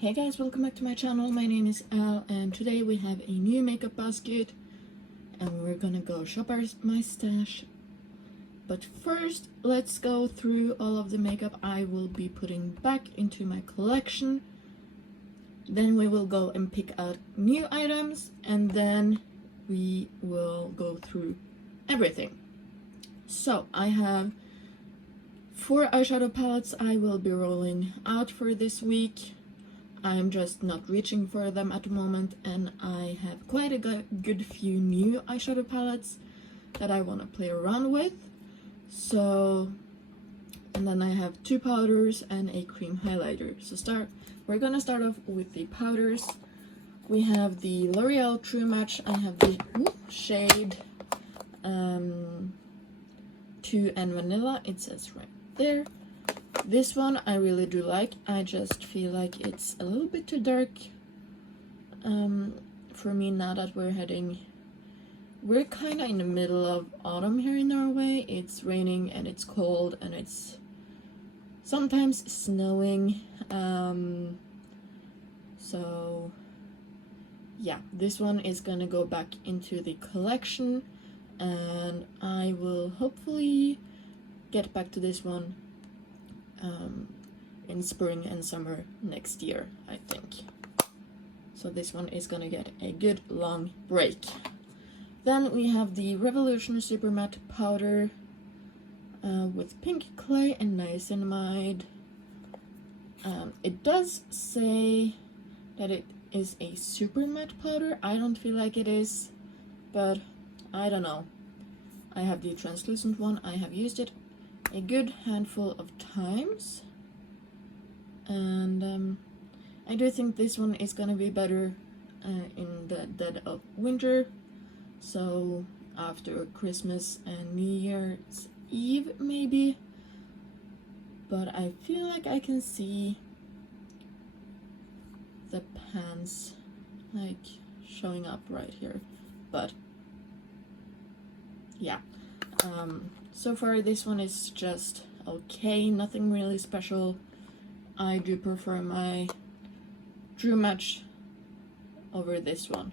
Hey guys, welcome back to my channel. My name is Al and today we have a new makeup basket and we're gonna go shop my stash. But first, let's go through all of the makeup I will be putting back into my collection. Then we will go and pick out new items and then we will go through everything. So I have 4 eyeshadow palettes I will be rolling out for this week. I'm just not reaching for them at the moment, and I have quite a good few new eyeshadow palettes that I want to play around with. So, and then I have 2 powders and a cream highlighter. So we're gonna start off with the powders. We have the L'Oreal True Match. I have the shade 2 and Vanilla. It says right there. This one I really do like. I just feel like it's a little bit too dark for me now that we're kind of in the middle of autumn here in Norway. It's raining and it's cold and it's sometimes snowing. So yeah, this one is gonna go back into the collection and I will hopefully get back to this one in spring and summer next year, I think. So this one is gonna get a good long break. Then we have the Revolution Super Matte Powder with pink clay and niacinamide. It does say that it is a super matte powder. I don't feel like it is, but I don't know. I have the translucent one. I have used it a good handful of times, and I do think this one is gonna be better in the dead of winter, so after Christmas and New Year's Eve maybe, but I feel like I can see the pans like showing up right here, but yeah. So far this one is just okay, nothing really special. I do prefer my True Match over this one,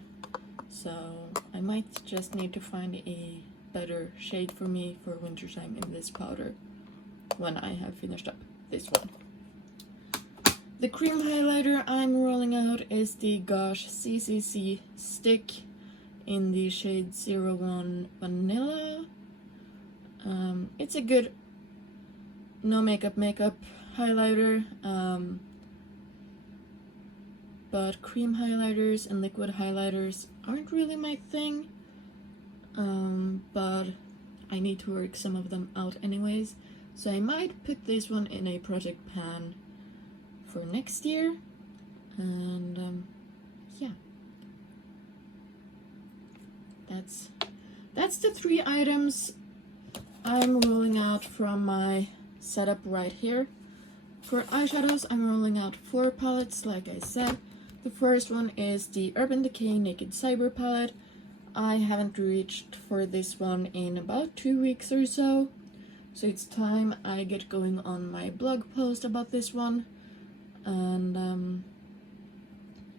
so I might just need to find a better shade for me for wintertime in this powder when I have finished up this one. The cream highlighter I'm rolling out is the Gosh CCC Stick in the shade 01 Vanilla. It's a good no makeup highlighter, but cream highlighters and liquid highlighters aren't really my thing, but I need to work some of them out anyways, so I might put this one in a project pan for next year, and yeah, that's the 3 items I'm rolling out from my setup right here. For eyeshadows, I'm rolling out 4 palettes, like I said. The first one is the Urban Decay Naked Cyber palette. I haven't reached for this one in about 2 weeks or so, so it's time I get going on my blog post about this one. And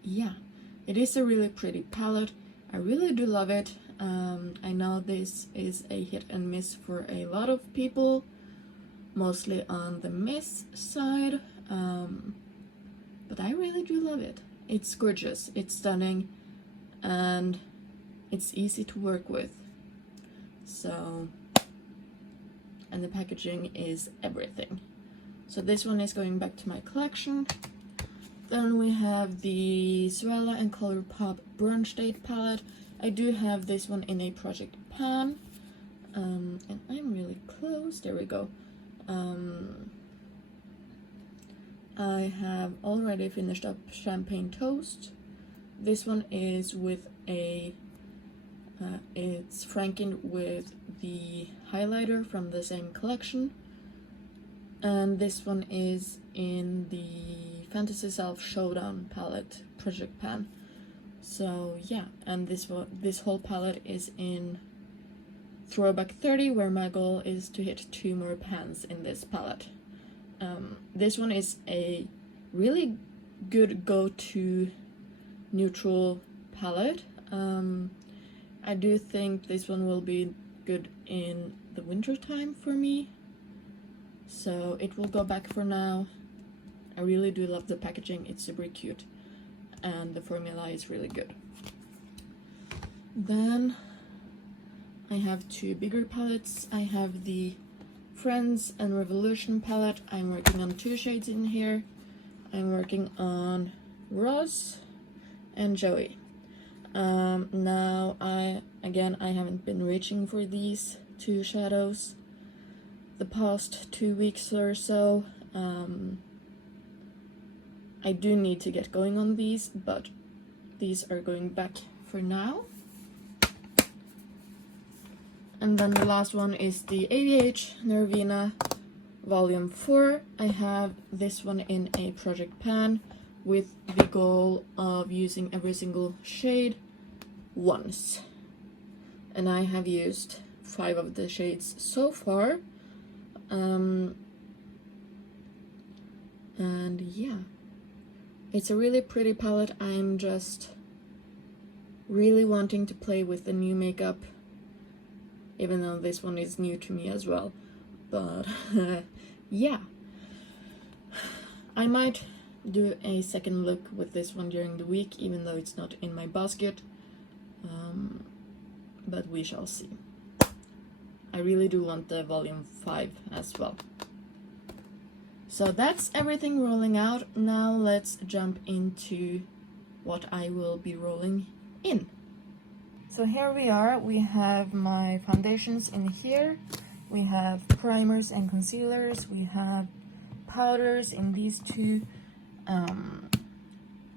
yeah, it is a really pretty palette. I really do love it. I know this is a hit and miss for a lot of people, mostly on the miss side, but I really do love it. It's gorgeous, it's stunning, and it's easy to work with. So, and the packaging is everything. So this one is going back to my collection. Then we have the Zoella and Colourpop Brunch Date palette. I do have this one in a project pan, and I'm really close. There we go. I have already finished up Champagne Toast. This one is with a it's Franken with the highlighter from the same collection, and this one is in the Fantasy Self Showdown palette project pan. So yeah, and this whole palette is in Throwback 30, where my goal is to hit 2 more pans in this palette. This one is a really good go-to neutral palette. I do think this one will be good in the winter time for me, so it will go back for now. I really do love the packaging, it's super cute, and the formula is really good. Then I have two bigger palettes. I have the Friends and Revolution palette. I'm working on two shades in here. I'm working on Rose and Joey. Now I haven't been reaching for these two shadows the past 2 weeks or so. I do need to get going on these, but these are going back for now. And then the last one is the ABH Nervina Volume 4. I have this one in a project pan with the goal of using every single shade once. And I have used 5 of the shades so far. And yeah, it's a really pretty palette. I'm just really wanting to play with the new makeup, even though this one is new to me as well. But yeah, I might do a second look with this one during the week, even though it's not in my basket. But we shall see. I really do want the volume 5 as well. So that's everything rolling out. Now let's jump into what I will be rolling in. So here we are. We have my foundations in here. We have primers and concealers. We have powders in these two.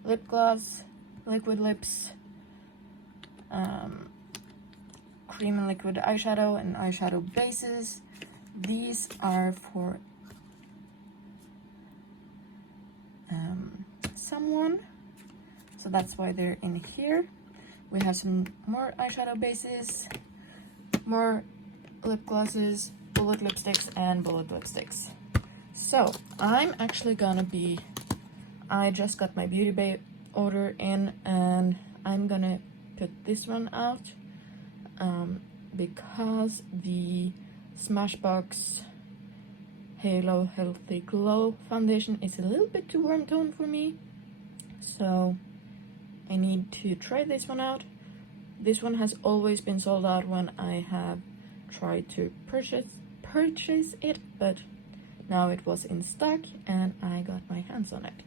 Lip gloss, liquid lips, cream and liquid eyeshadow, and eyeshadow bases. These are for someone, so that's why they're in here. We have some more eyeshadow bases, more lip glosses, bullet lipsticks, and bullet lipsticks. So I'm actually gonna be, I just got my Beauty Bay order in, and I'm gonna put this one out because the Smashbox Halo Healthy Glow foundation is a little bit too warm tone for me, so I need to try this one out. This one has always been sold out when I have tried to purchase it, but now it was in stock and I got my hands on it.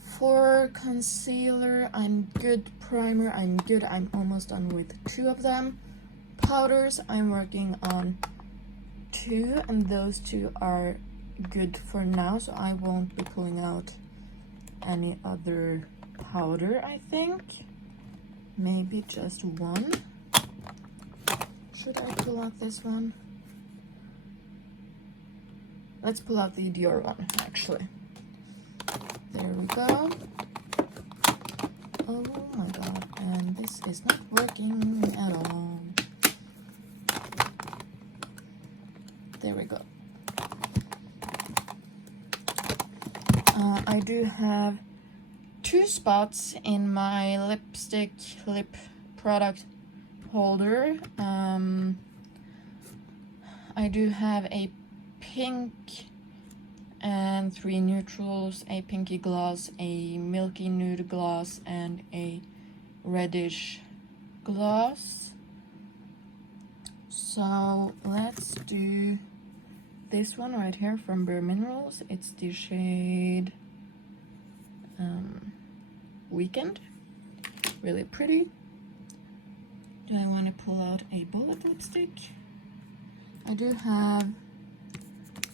For concealer, I'm good. Primer, I'm good. I'm almost done with 2 of them. Powders, I'm working on 2, and those 2 are good for now, so I won't be pulling out any other powder, I think. Maybe just 1. Should I pull out this one? Let's pull out the Dior one, actually. There we go. Oh my god, and this is not working at all. There we go. I do have 2 spots in my lipstick lip product holder. I do have a pink and 3 neutrals, a pinky gloss, a milky nude gloss, and a reddish gloss. So let's do this one right here from Bare Minerals. It's the shade Weekend. Really pretty. Do I want to pull out a bullet lipstick? I do have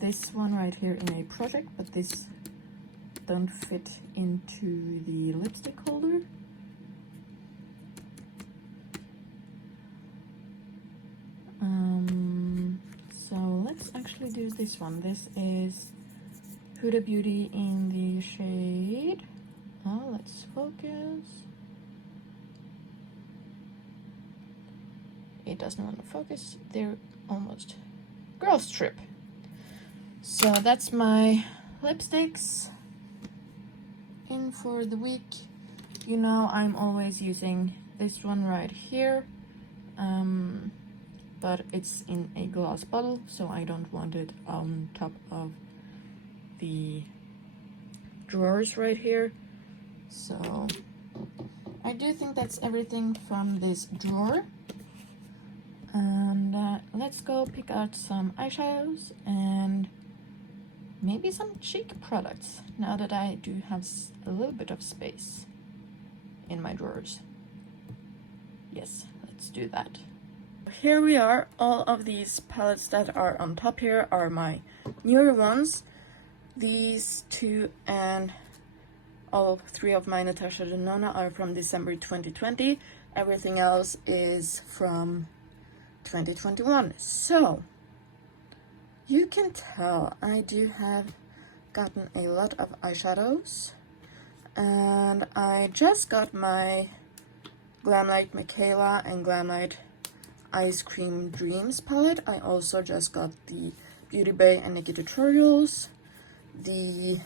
this one right here in a project, but this don't fit into the lipstick holder. So let's actually do this one. This is Huda Beauty in the shade. Oh, let's focus. It doesn't want to focus. They're almost. Girls Trip. So that's my lipsticks. impression for the week. You know, I'm always using this one right here, but it's in a glass bottle, so I don't want it on top of the drawers right here. So I do think that's everything from this drawer. And let's go pick out some eyeshadows and maybe some cheek products, now that I do have a little bit of space in my drawers. Yes, let's do that. Here we are. All of these palettes that are on top here are my newer ones. These two and all three of my Natasha Denona are from December 2020. Everything else is from 2021. So you can tell I do have gotten a lot of eyeshadows, and I just got my Glamlight Michaela and Glamlight Ice Cream Dreams palette. I also just got the Beauty Bay and Nikkietutorials, the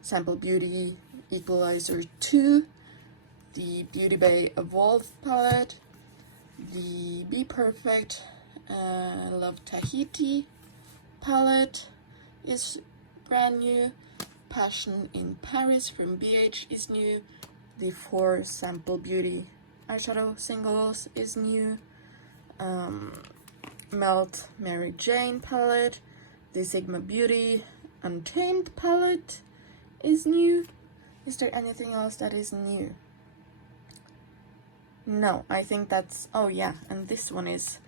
Sample Beauty Equalizer 2, the Beauty Bay Evolve palette, the Be Perfect Love Tahiti palette is brand new, Passion in Paris from BH is new, the 4 Sample Beauty eyeshadow singles is new, Melt Mary Jane palette, the Sigma Beauty Untamed palette is new. Is there anything else that is new? No, I think that's, oh yeah, and this one is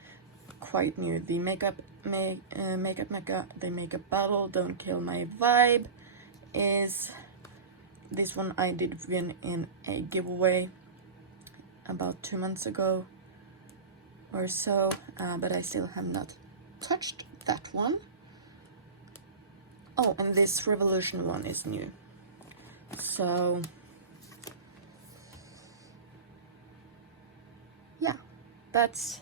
quite new. The Makeup Mecca, the Makeup Battle Don't Kill My Vibe is, this one I did win in a giveaway about 2 months ago or so, but I still have not touched that one. Oh, and this Revolution one is new. So yeah, that's,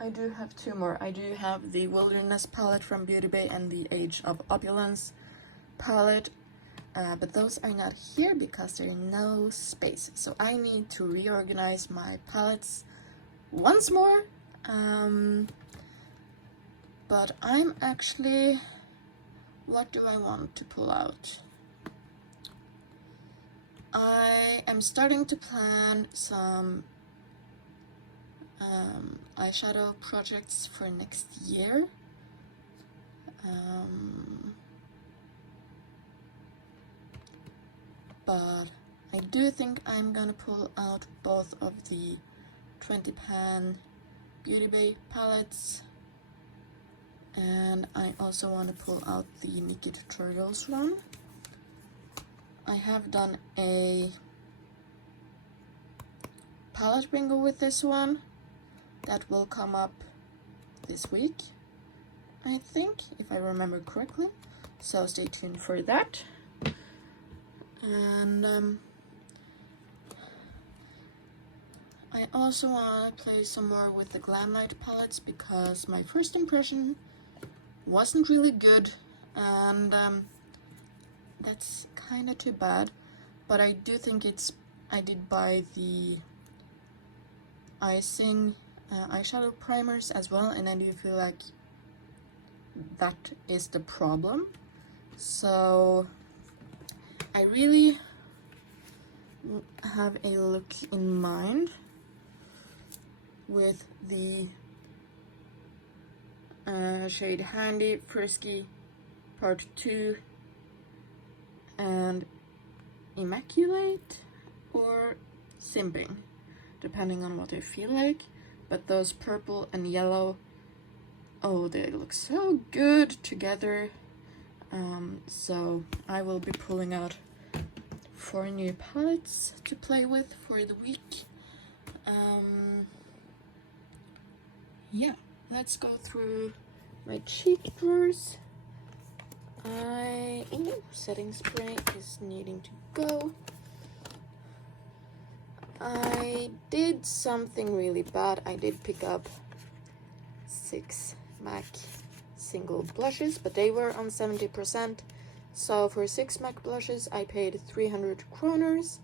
I do have 2 more. I do have the Wilderness palette from Beauty Bay and the Age of Opulence palette, but those are not here because there is no space. So I need to reorganize my palettes once more. But I'm actually, what do I want to pull out? I am starting to plan some eyeshadow projects for next year. But I do think I'm gonna pull out both of the 20 pan Beauty Bay palettes, and I also want to pull out the Nikkietutorials one. I have done a palette bingo with this one that will come up this week, I think, if I remember correctly, so stay tuned for that. And I also want to play some more with the Glamlight palettes because my first impression wasn't really good, and that's kind of too bad, but I do think it's, I did buy the icing eyeshadow primers as well, and I do feel like that is the problem. So I really have a look in mind with the shade Handy, Frisky Part 2 and Immaculate or Simping, depending on what I feel like. But those purple and yellow, oh, they look so good together. So I will be pulling out 4 new palettes to play with for the week. Yeah, let's go through my cheek drawers. Setting spray is needing to go. I did something really bad. I did pick up 6 MAC single blushes, but they were on 70%, So for 6 MAC blushes, I paid 300 kroners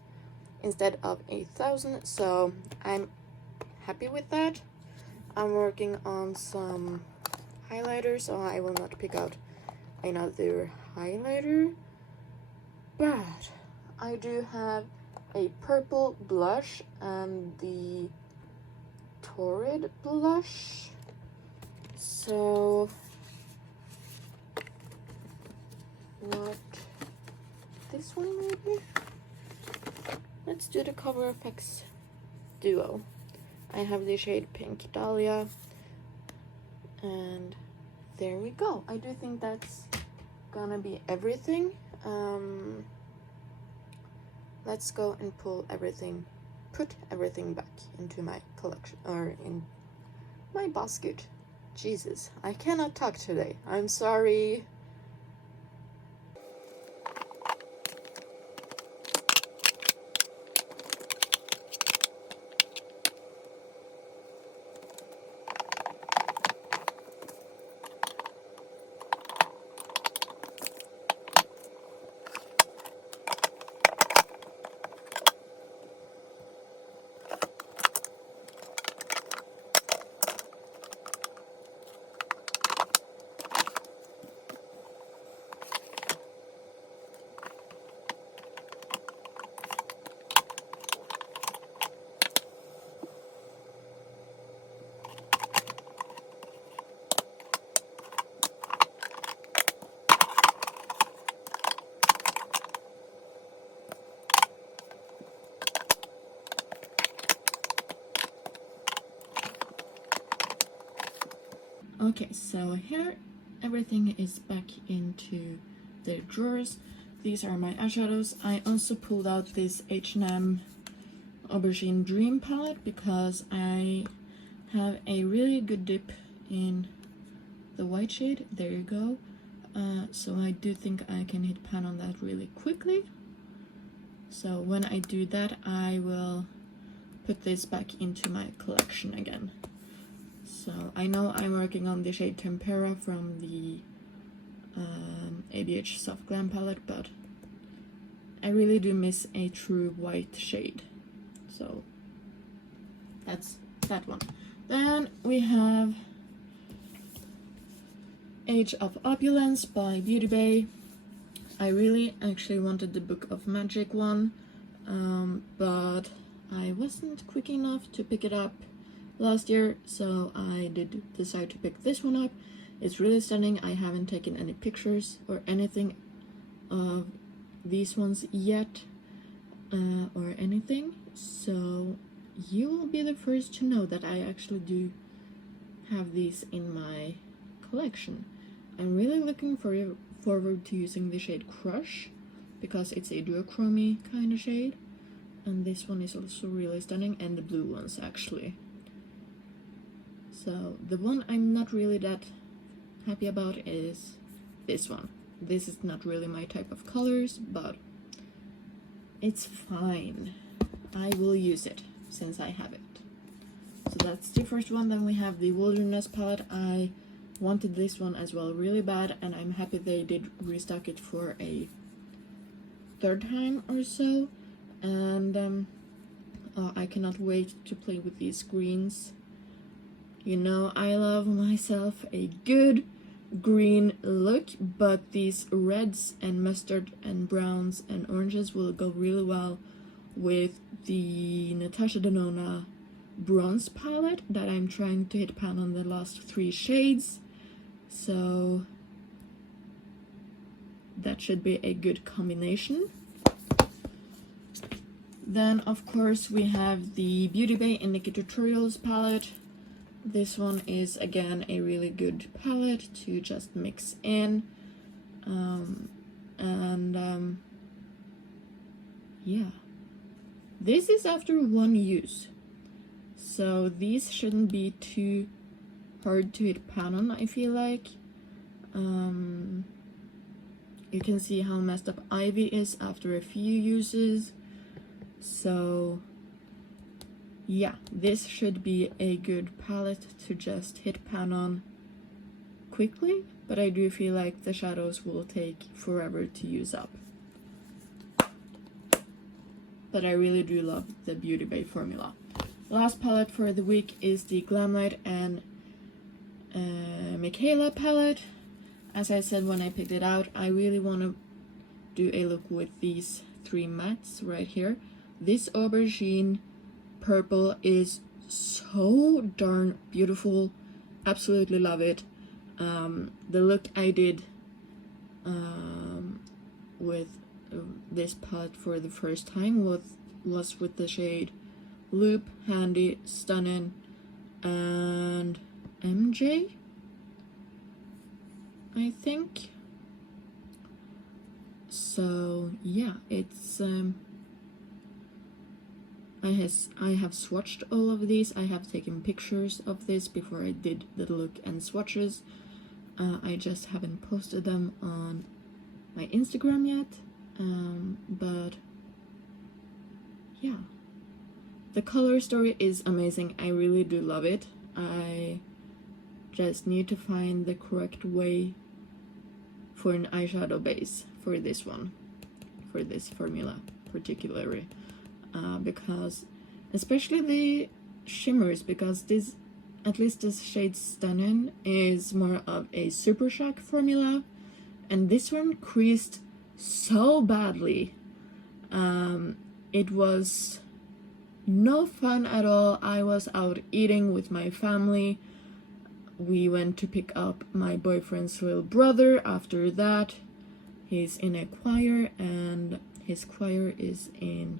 instead of 8,000, so I'm happy with that. I'm working on some highlighter, so I will not pick out another highlighter, but I do have a purple blush and the Storied blush. So what, this one maybe? Let's do the Cover FX duo. I have the shade Pink Dahlia, and there we go. I do think that's gonna be everything. Let's go and put everything back into my collection, or in my basket. Jesus, I cannot talk today. I'm sorry. Okay, so here everything is back into the drawers. These are my eyeshadows. I also pulled out this H&M Aubergine Dream palette because I have a really good dip in the white shade. There you go. So I do think I can hit pan on that really quickly. So when I do that, I will put this back into my collection again. So I know I'm working on the shade Tempera from the ABH Soft Glam palette, but I really do miss a true white shade. So that's that one. Then we have Age of Opulence by Beauty Bay. I really actually wanted the Book of Magic one, but I wasn't quick enough to pick it up last year, so I did decide to pick this one up. It's really stunning. I haven't taken any pictures or anything of these ones yet, or anything, so you will be the first to know that I actually do have these in my collection. I'm really looking forward to using the shade Crush because it's a duochrome kind of shade, and this one is also really stunning, and the blue ones actually. So the one I'm not really that happy about is this one. This is not really my type of colors, but it's fine. I will use it since I have it. So that's the first one. Then we have the Wilderness palette. I wanted this one as well really bad, and I'm happy they did restock it for a third time or so. And I cannot wait to play with these greens. You know, I love myself a good green look, but these reds and mustard and browns and oranges will go really well with the Natasha Denona bronze palette that I'm trying to hit pan on the last 3 shades. So that should be a good combination. Then of course we have the Beauty Bay and Nikkietutorials palette. This one is again a really good palette to just mix in, yeah, this is after 1 use, so these shouldn't be too hard to hit pan on, I feel like. You can see how messed up Ivy is after a few uses, so yeah, this should be a good palette to just hit pan on quickly, but I do feel like the shadows will take forever to use up. But I really do love the Beauty Bay formula. Last palette for the week is the Glamlight and Michaela palette. As I said when I picked it out, I really want to do a look with these 3 mattes right here. This aubergine purple is so darn beautiful. Absolutely love it. The look I did with this palette for the first time was with the shade Loop, Handy, Stunning, and MJ, I think. So yeah, it's I have swatched all of these. I have taken pictures of this before I did the look and swatches. I just haven't posted them on my Instagram yet, but yeah, the color story is amazing. I really do love it. I just need to find the correct way for an eyeshadow base for this one, for this formula particularly, because especially the shimmers, because this, at least this shade Stunning, is more of a Super Shock formula, and this one creased so badly. It was no fun at all. I was out eating with my family. We went to pick up my boyfriend's little brother. After that, he's in a choir, and his choir is in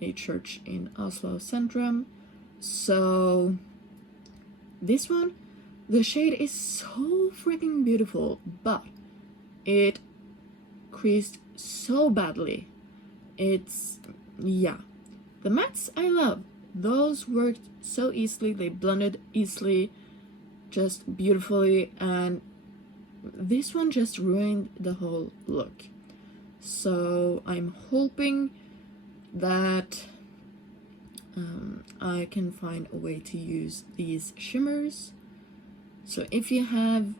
a church in Oslo Centrum. So this one, the shade is so freaking beautiful, but it creased so badly. It's, yeah. The mattes I love. Those worked so easily. They blended easily, just beautifully, and this one just ruined the whole look. So I'm hoping that I can find a way to use these shimmers. So if you have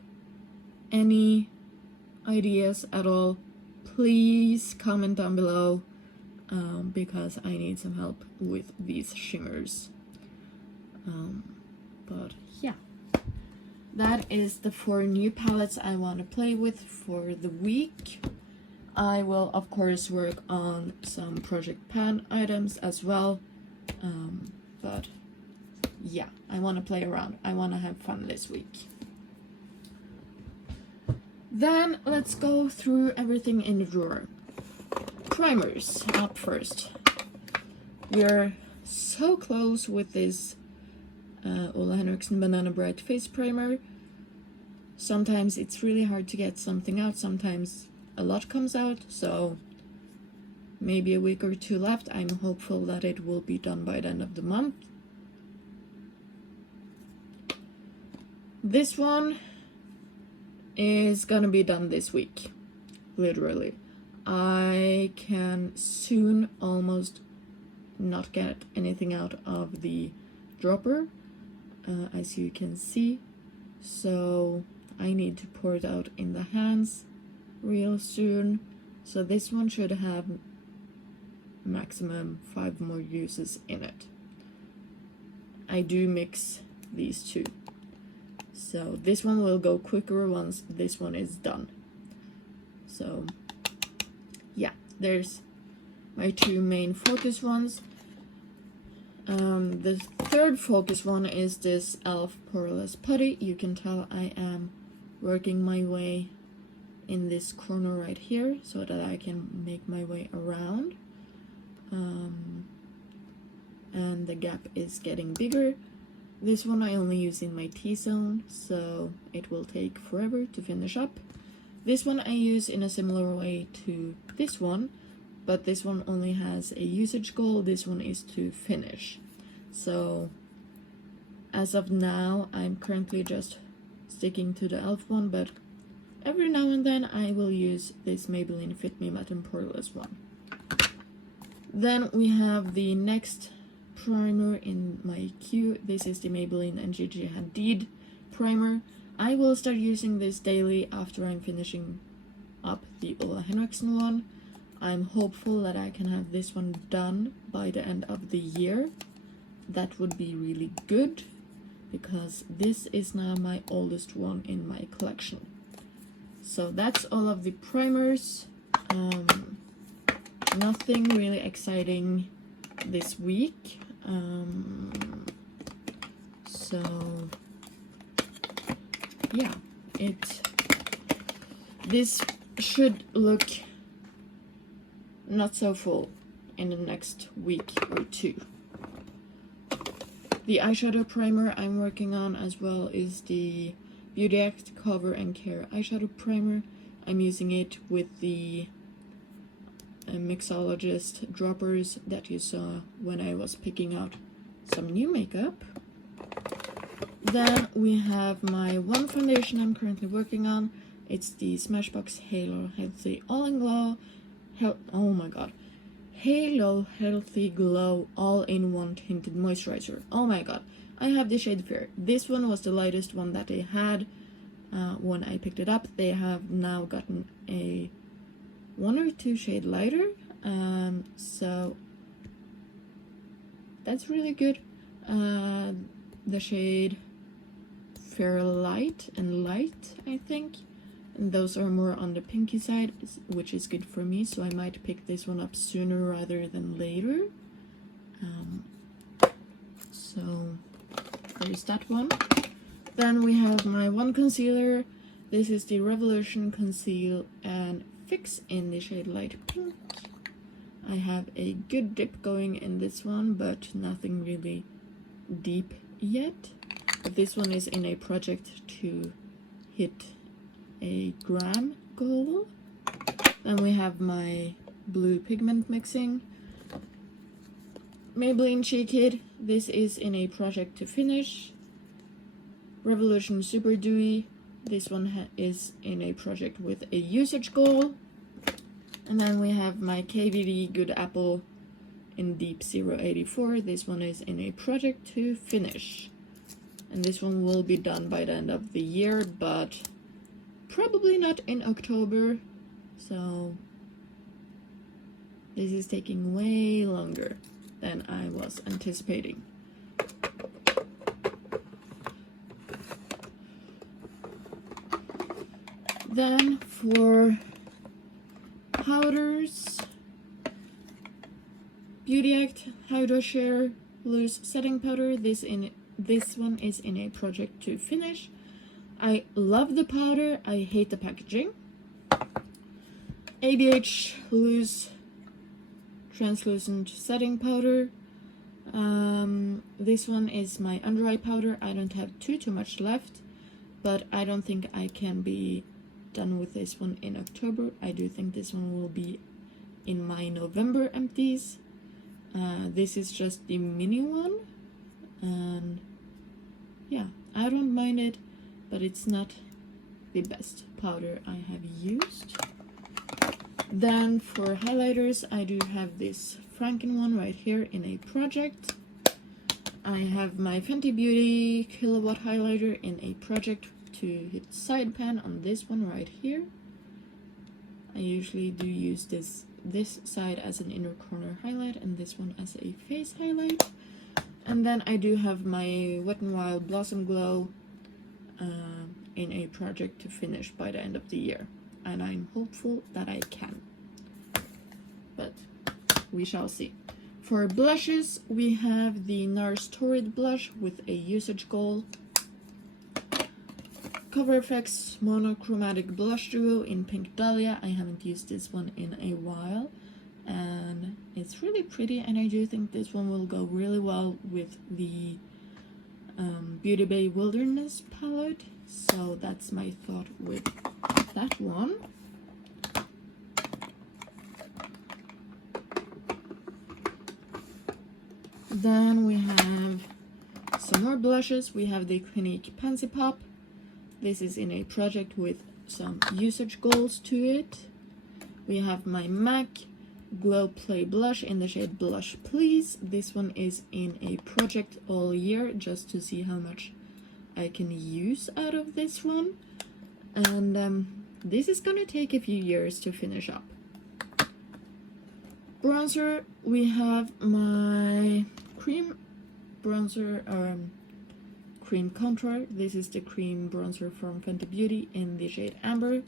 any ideas at all, please comment down below, because I need some help with these shimmers. But yeah, that is the 4 new palettes I want to play with for the week. I will of course work on some Project Pan items as well, but yeah, I want to play around. I want to have fun this week. Then let's go through everything in the drawer. Primers up first. We're so close with this Ole Henriksen Banana Bright Face Primer. Sometimes it's really hard to get something out, sometimes a lot comes out, so maybe a week or 2 left. I'm hopeful that it will be done by the end of the month. This one is gonna be done this week, literally. I can soon almost not get anything out of the dropper, as you can see, so I need to pour it out in the hands real soon. So this one should have maximum 5 more uses in it. I do mix these 2, so this one will go quicker once this one is done. So yeah, there's my 2 main focus ones. The third focus one is this e.l.f. Poreless Putty. You can tell I am working my way in this corner right here so that I can make my way around. And the gap is getting bigger. This one I only use in my T-zone, so it will take forever to finish up. This one I use in a similar way to this one, but this one only has a usage goal. This one is to finish. So as of now, I'm currently just sticking to the e.l.f. one, but every now and then I will use this Maybelline Fit Me Matte and Poreless one. Then we have the next primer in my queue. This is the Maybelline and Gigi Hadid primer. I will start using this daily after I'm finishing up the Ola Henriksen one. I'm hopeful that I can have this one done by the end of the year. That would be really good, because this is now my oldest one in my collection. So that's all of the primers. Nothing really exciting this week. So yeah, this should look not so full in the next week or two. The eyeshadow primer I'm working on as well is the Beauty Act Cover and Care eyeshadow primer. I'm using it with the mixologist droppers that you saw when I was picking out some new makeup. Then we have my one foundation I'm currently working on. It's the Smashbox Halo Healthy All-in-Glow. Oh my god. Halo Healthy Glow All-in-One Tinted Moisturizer. Oh my god. I have the shade Fair. This one was the lightest one that they had when I picked it up. They have now gotten a 1 or 2 shade lighter. So that's really good. The shade Fair Light and Light, I think. And those are more on the pinky side, which is good for me, so I might pick this one up sooner rather than later. So there's that one. Then we have my one concealer. This is the Revolution Conceal and Fix in the shade Light Pink. I have a good dip going in this one, but nothing really deep yet. But this one is in a project to hit a gram goal. Then we have my blue pigment mixing. Maybelline Cheek Kid. This is in a project to finish. Revolution Super Dewy. This one is in a project with a usage goal. And then we have my KVD Good Apple in Deep 084. This one is in a project to finish. And this one will be done by the end of the year, but probably not in October. So this is taking way longer than I was anticipating. Then for powders, Beauty Act Hydro Share Loose Setting Powder. This one is in a project to finish. I love the powder, I hate the packaging. ABH Loose Translucent Setting Powder. This one is my under eye powder. I don't have too much left, but I don't think I can be done with this one in October. I do think this one will be in my November empties. This is just the mini one, and yeah, I don't mind it, but it's not the best powder I have used. Then for highlighters, I do have this Franken one right here in a project. I have my Fenty Beauty Kilowatt highlighter in a project to hit side pan on this one right here. I usually do use this side as an inner corner highlight and this one as a face highlight. And then I do have my Wet n Wild Blossom Glow in a project to finish by the end of the year, and I'm hopeful that I can, but we shall see. For blushes, we have the Nars Storied blush with a usage goal. Cover FX Monochromatic Blush Duo in Pink Dahlia. I haven't used this one in a while, and it's really pretty, and I do think this one will go really well with the Beauty Bay Wilderness palette. So that's my thought with that one. Then we have some more blushes. We have the Clinique Pansy Pop. This is in a project with some usage goals to it. We have my MAC Glow Play Blush in the shade Blush Please. This one is in a project all year just to see how much I can use out of this one. And this is gonna take a few years to finish up. Bronzer, we have my cream bronzer, cream contour. This is the cream bronzer from Fenty Beauty in the shade Amber.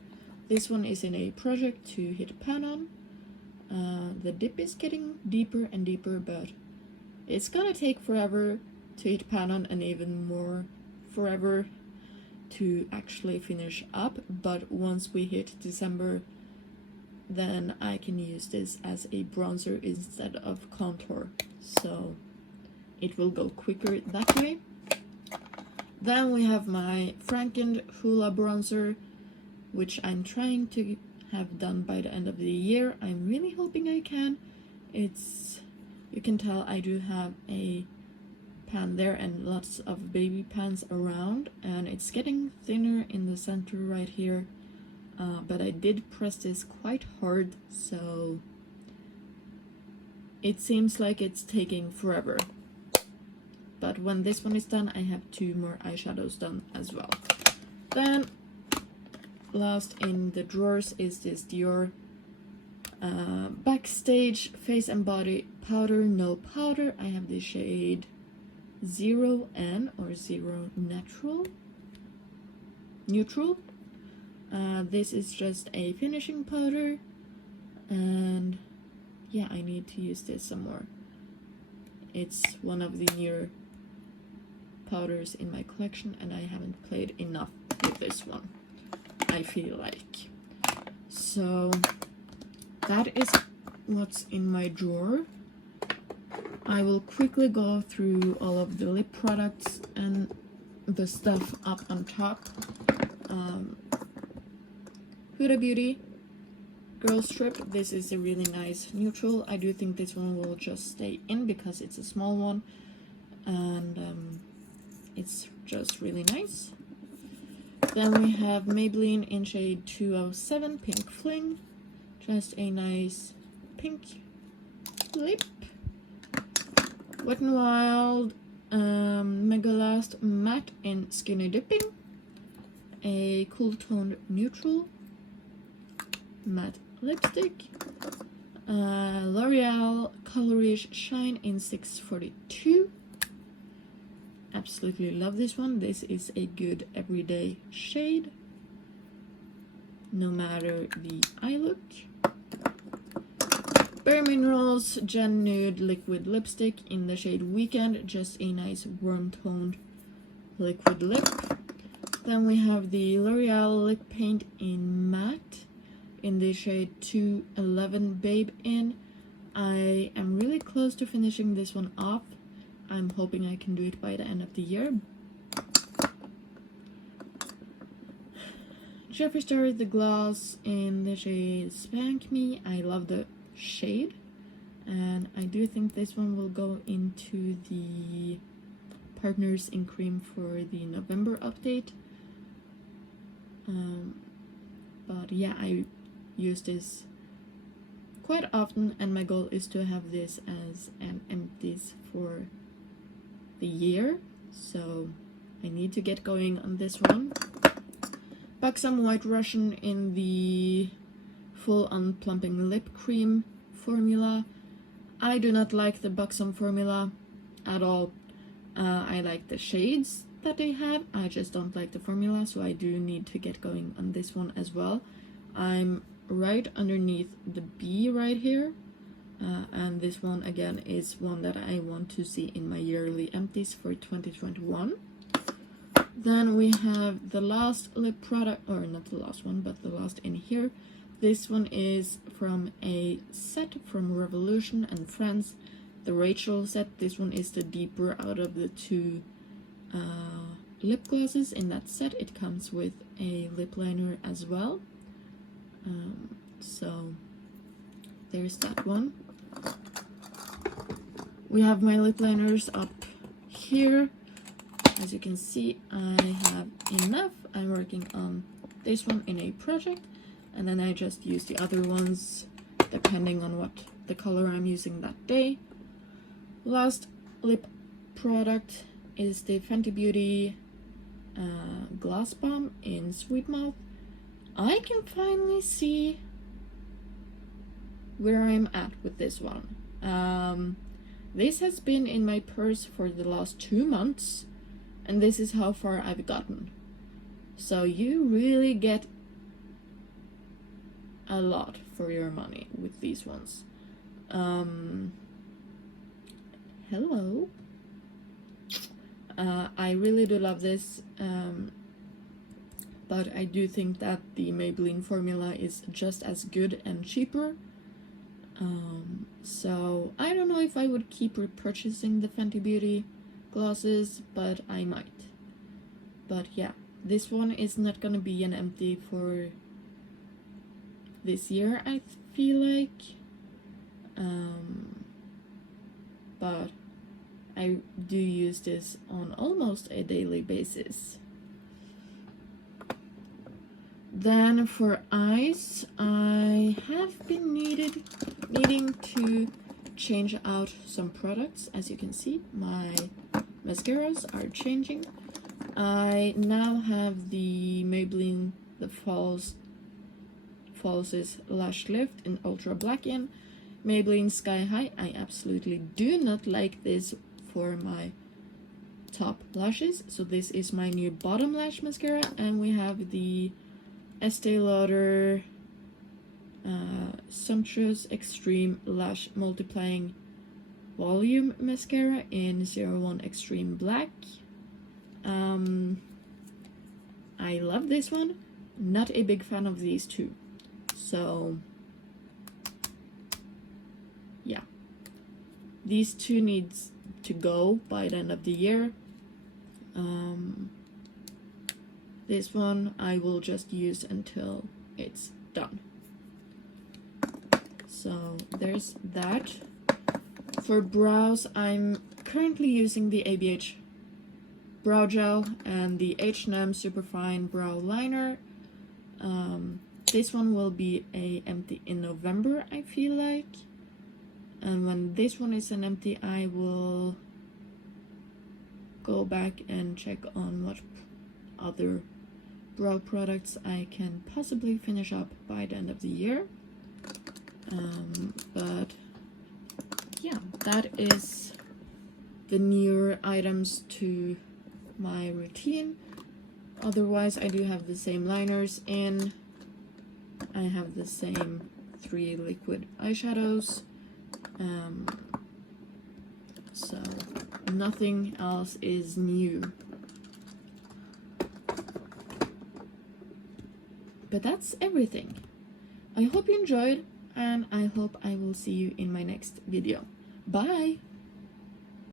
This one is in a project to hit pan on. The dip is getting deeper and deeper, but it's gonna take forever to hit pan on, and even more forever to actually finish up. But once we hit December, then I can use this as a bronzer instead of contour, so it will go quicker that way. Then we have my Franken Hula bronzer, which I'm trying to have done by the end of the year. I'm really hoping I can. You can tell I do have a pan there and lots of baby pans around, and it's getting thinner in the center right here. But I did press this quite hard, so it seems like it's taking forever. But when this one is done, I have 2 more eyeshadows done as well. Then, last in the drawers is this Dior Backstage Face and Body Powder No Powder. I have the shade 0N or 0 Neutral. This is just a finishing powder, and yeah, I need to use this some more. It's one of the newer powders in my collection, and I haven't played enough with this one, I feel like. So that is what's in my drawer. I will quickly go through all of the lip products and the stuff up on top. Huda Beauty Girl Strip. This is a really nice neutral. I do think this one will just stay in because it's a small one, and it's just really nice. Then we have Maybelline in shade 207 Pink Fling. Just a nice pink lip. Wet n Wild Mega Last Matte in Skinny Dipping. A cool toned neutral matte lipstick. L'Oreal Colorish Shine in 642. Absolutely love this one. This is a good everyday shade, no matter the eye look. Bare Minerals Gen Nude Liquid Lipstick in the shade Weekend. Just a nice warm toned liquid lip. Then we have the L'Oreal Lip Paint in Matte in the shade 211 Babe In. I am really close to finishing this one off. I'm hoping I can do it by the end of the year. Jeffree Star the Gloss in the shade Spank Me. I love the shade, and I do think this one will go into the Partners in Cream for the November update. But yeah, I use this quite often, and my goal is to have this as an empties for the year, so I need to get going on this one. Buxom White Russian in the Full On Plumping Lip Cream formula. I do not like the Buxom formula at all. I like the shades that they have, I just don't like the formula, so I do need to get going on this one as well. I'm right underneath the B right here, and this one again is one that I want to see in my yearly empties for 2021. Then we have the last lip product, or not the last one, but the last in here. This one is from a set from Revolution and Friends, the Rachel set. This one is the deeper out of the 2 lip glosses in that set. It comes with a lip liner as well. So there's that one. We have my lip liners up here. As you can see, I have enough. I'm working on this one in a project, and then I just use the other ones depending on what the color I'm using that day. Last lip product is the Fenty Beauty Gloss Bomb in Sweet Mouth, I can finally see where I'm at with this one. This has been in my purse for the last 2 months, and this is how far I've gotten. So you really get a lot for your money with these ones. Hello. I really do love this, but I do think that the Maybelline formula is just as good and cheaper. So I don't know if I would keep repurchasing the Fenty Beauty glosses, but I might. But yeah, this one is not gonna be an empty for this year, I feel like. But I do use this on almost a daily basis. Then for eyes, I have been needing to change out some products. As you can see, my mascaras are changing. I now have the Maybelline the Falsies Lash Lift in Ultra Black in Maybelline Sky High. I absolutely do not like this for my top lashes, so this is my new bottom lash mascara. And we have the Estee Lauder Sumptuous Extreme Lash Multiplying Volume Mascara in 01 Extreme Black. I love this one. Not a big fan of these two. So yeah, these two needs to go by the end of the year. This one I will just use until it's done. So there's that. For brows, I'm currently using the ABH Brow Gel and the H&M Superfine Brow Liner. This one will be a empty in November, I feel like. And when this one is an empty, I will go back and check on what other brow products I can possibly finish up by the end of the year. But yeah, that is the newer items to my routine. Otherwise, I do have the same liners in. I have the same 3 liquid eyeshadows. So nothing else is new. But that's everything. I hope you enjoyed, and I hope I will see you in my next video. Bye!